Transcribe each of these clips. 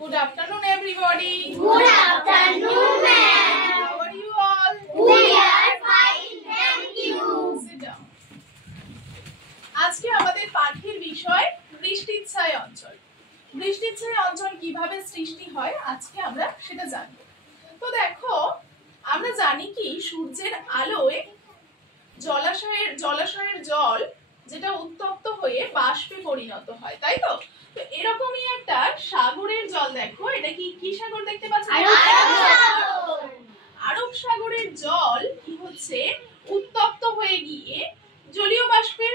Good afternoon, everybody. Good afternoon, ma'am. How are you all? We are fine, thank you. Sit down. আজকে আমাদের পাঠের বিষয় বৃষ্টিচ্ছায় অঞ্চল। বৃষ্টিচ্ছায় অঞ্চল কিভাবে সৃষ্টি হয় আজকে আমরা সেটা জানব। তো দেখো, আমরা জানি কি সূর্যের আলোয় জলাশয়ের জল যেটা উত্তপ্ত হয়ে বাষ্পে পরিণত হয়, তাই তো? তো এরকমই একটা সাগরের জল দেখো, এটা কি সাগর দেখতে পাচ্ছ? আরব সাগরের জল কি হচ্ছে উত্তপ্ত হয়ে গিয়ে জলীয় বাষ্পে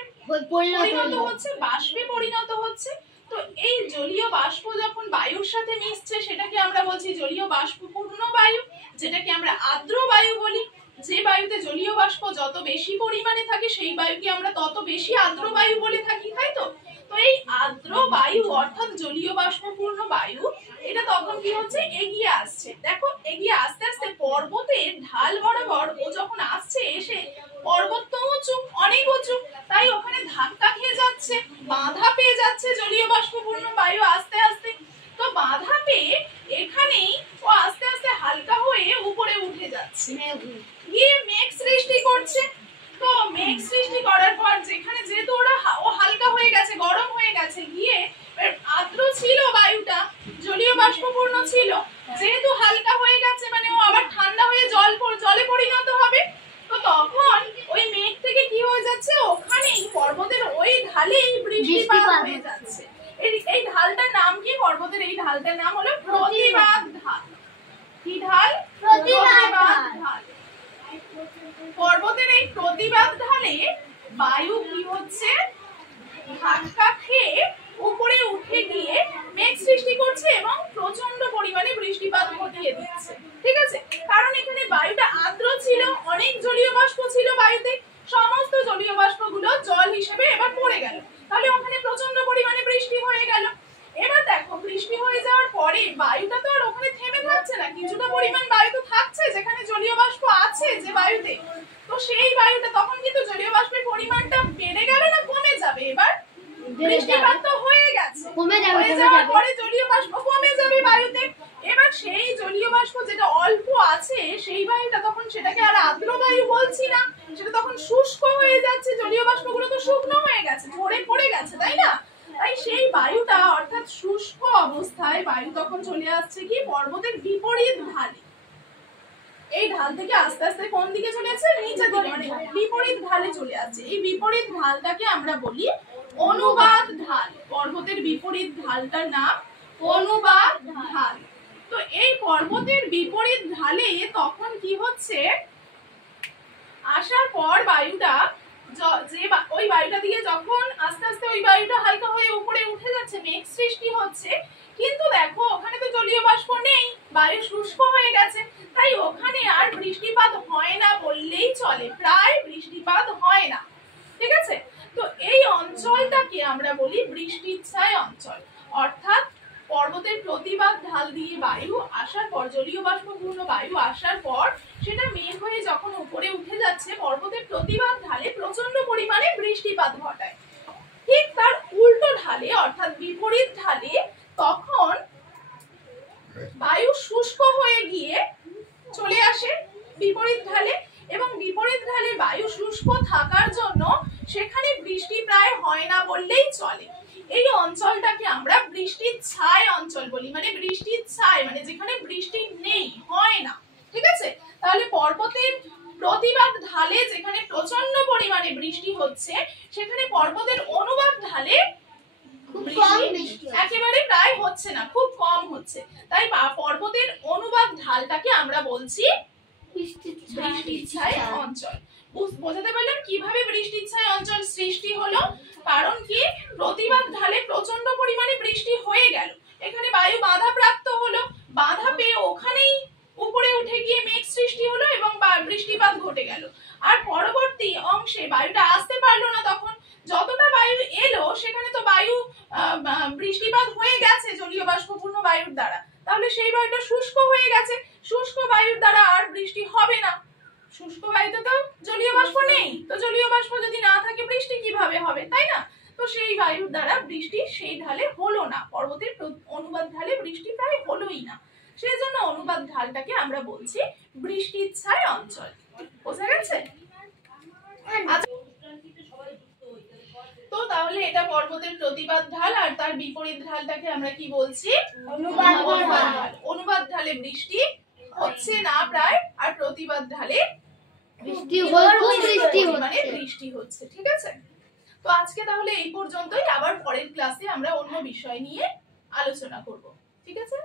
পরিণত হচ্ছে, বাষ্পে পরিণত হচ্ছে। তো এই জলীয় বাষ্প যখন বায়ুর সাথে মিশছে সেটাকে আমরা বলছি জলীয় বাষ্পপূর্ণ বায়ু, যেটাকে আমরা আর্দ্র বায়ু বলি। যে বায়ুতে জলীয় বাষ্প যত বেশি পরিমাণে থাকে সেই বায়ুকে আমরা তত বেশি আর্দ্র বায়ু বলে থাকি, তাই তো? তো এই আর্দ্র বায়ু অর্থাৎ জলীয় বাষ্পপূর্ণ বায়ু এটা তখন কি হচ্ছে এগিয়ে আসছে। দেখো, এগিয়ে আস্তে আস্তে পর্বতের ঢাল বরাবর ও যখন আসছে, এসে পর্বত তো উঁচু, অনেক উঁচু, তাই ওখানে ধাক্কা খেয়ে যাচ্ছে, বাধা পেয়ে যাচ্ছে জলীয় বাষ্পপূর্ণ বায়ু আস্তে আস্তে। তো বাধা পেয়ে এখানেই ও আস্তে আস্তে হালকা হয়ে উপরে উঠে যাচ্ছে, গিয়ে মেঘ সৃষ্টি করছে। তো মেঘ সৃষ্টি করার পর যেখানে যেহেতু ও হালকা হয়ে গেছে, গরম হয়ে গেছে, গিয়ে আর্দ্র ছিল বায়ুটা, জলীয় বাষ্পপূর্ণ ছিল, যেহেতু হালকা হয়ে গেছে মানে ও আবার ঠান্ডা হয়ে জলে পরিণত হবে। তো তখন ওই মেঘ থেকে কি হয়ে যাচ্ছে, ওখানেই পর্বতের ওই ঢালেই বৃষ্টিপাত হয়ে যাচ্ছে। এই ঢালটার নাম কি? পর্বতের এই ঢালটার নাম হলো প্রতিবাদ ঢাল। কি ঢাল? প্রতিবাদ ঢাল। পর্বতের এই প্রতিবাদ ঢালে বায়ু কি হচ্ছে ধাক্কা খেয়ে উপরে উঠে গিয়ে মেঘ সৃষ্টি করছে এবং প্রচন্ড পরিমাণে বৃষ্টিপাত ঘটিয়ে দিচ্ছে, ঠিক আছে? কারণ এখানে বায়ুটা আর্দ্র ছিল, অনেক জলীয় বাষ্প ছিল বায়ুতে, সমস্ত জলীয় বাষ্পগুলো জল হিসেবে এবার পড়ে গেল, তাহলে ওখানে প্রচন্ড পরিমাণে বৃষ্টি হয়ে গেল। এবার দেখো, বৃষ্টি হয়ে যাওয়ার পরে বায়ুটা তো আর ওখানে থেমে থাকছে না, কিছুটা পরিমাণ বায়ু তো থাকছে যেখানে জলীয় বাষ্প আছে যে বায়ুতে। তো সেই বায়ুটা তখন কিন্তু জলীয় বাষ্পের পরিমাণটা বেড়ে গেল না কমে যাবে? এবার বৃষ্টিপাত তো হয়ে গেছে, হয়ে যাওয়ার পরে জলীয় বাষ্প কমে যাবে বায়ুতে। এবার সেই জলীয় বাষ্প যেটা অল্প আছে সেই বায়ুটা তখন সেটাকে আর আর্দ্র বায়ু বলছি না, সেটা তখন শুষ্ক হয়ে যাচ্ছে, জলীয় বাষ্পগুলো তো শুকনো হয়ে গেছে, ঝরে পড়ে গেছে, তাই না? তাই সেই বায়ুটা অর্থাৎ শুষ্ক অবস্থায় বায়ু তখন চলে আসছে কি পর্বতের বিপরীত ঢালে। এই ঢাল থেকে আস্তে আস্তে কোন দিকে চলে যাচ্ছে? নিচের দিকে, মানে বিপরীত ঢালে চলে আসছে। এই বিপরীত ঢালটাকে আমরা বলি অনুবাদ ঢাল। পর্বতের বিপরীত ঢালটার নাম অনুবাদ ঢাল। তো এই পর্বতের বিপরীত ঢালে তখন কি হচ্ছে, আসার পর বায়ুটা ওই বায়ুটা দিয়ে যখন আস্তে আস্তে ওই বায়ুটা হালকা হয়ে উপরে উঠে যাচ্ছে, মেঘ সৃষ্টি হচ্ছে, কিন্তু দেখো ওখানে তো জলীয় বাষ্প নেই, বায়ু শুষ্ক হয়ে গেছে, তাই ওখানে আর বৃষ্টিপাত হয় না বললেই চলে, প্রায় বৃষ্টিপাত হয় না, ঠিক আছে? তো এই অঞ্চলটাকে আমরা বলি বৃষ্টিচ্ছায় অঞ্চল। অর্থাৎ পর্বতের প্রতিবাদ ঢাল দিয়ে বায়ু আসার পর, জলীয় বাষ্পপূর্ণ বায়ু আসার পর সেটা মেঘ হয়ে যখন উপরে উঠে যাচ্ছে, পর্বতের প্রতিবাদ ঢালে প্রচন্ড পরিমাণে বৃষ্টিপাত ঘটায়। ঠিক তার উল্টো ঢালে অর্থাৎ বিপরীত ঢালে তখন বায়ু শুষ্ক হয়ে গিয়ে চলে আসে বিপরীত ঢালে, এবং বিপরীত ঢালে বায়ু শুষ্ক থাকার জন্য সেখানে বৃষ্টি প্রায় হয় না বললেই চলে। এই অঞ্চলটাকে আমরা বৃষ্টির ছায় অঞ্চল বলি, মানে বৃষ্টির ছায় মানে যেখানে বৃষ্টি নেই, হয় না, ঠিক আছে? তাহলে পর্বতের প্রতিবাদ ঢালে যেখানে প্রচন্ড পরিমাণে বৃষ্টি হচ্ছে, সেখানে পর্বতের অনুবাদ ঢালে একেবারে প্রায় হচ্ছে না, খুব কম হচ্ছে। তাই পর্বতের অনুবাদ ঢালটাকে আমরা বলছি বৃষ্টিচ্ছায় অঞ্চল। বোঝাতে পারলাম কিভাবে বৃষ্টিচ্ছায় অঞ্চল সৃষ্টি হলো? কারণ কি প্রতিবাদ ঢালে প্রচন্ড পরিমাণে বৃষ্টি হয়ে গেল, এখানে বায়ু বাধা প্রাপ্ত হলো, বাধা পেয়ে ওখানেই উপরে উঠে গিয়ে মেঘ সৃষ্টি হলো এবং বৃষ্টিপাত ঘটে গেল। আর পরবর্তী অংশে বায়ুটা আসতে পারলো না, তখন যতটা বায়ু এলো সেখানে তো বায়ু বৃষ্টিপাত হয়ে গেছে জলীয় বাষ্পপূর্ণ বায়ুর দ্বারা, তাহলে সেই বায়ুটা শুষ্ক হয়ে গেছে, শুষ্ক বায়ুর দ্বারা আর বৃষ্টি হবে না। শুষ্ক বায়ুতে তো জলীয় বাষ্প নেই, তো জলীয় বাষ্প যদি না থাকে বৃষ্টি কিভাবে হবে, তাই না? তো সেই বায়ুর দ্বারা বৃষ্টি সেই ঢালে হলো না, পর্বতের অনুবাদ ঢালে বৃষ্টি প্রায় প্রতিবাদ ঢালটাকে আমরা বলছি বৃষ্টির ছায় অঞ্চল। বোঝা গেছে? তো তাহলে এটা পর্বতের প্রতিবাদ ঢাল, আর তার বিপরীত ঢালটাকে আমরা কি বলছি? অনুবাদ ঢাল। অনুবাদ ঢালে বৃষ্টি হচ্ছে না প্রায়, আর প্রতিবাদ ঢালে বৃষ্টি হচ্ছে। ঠিক আছে, তো আজকে তাহলে এই পর্যন্তই। আবার পরের ক্লাসে আমরা অন্য বিষয় নিয়ে আলোচনা করব। ঠিক আছে।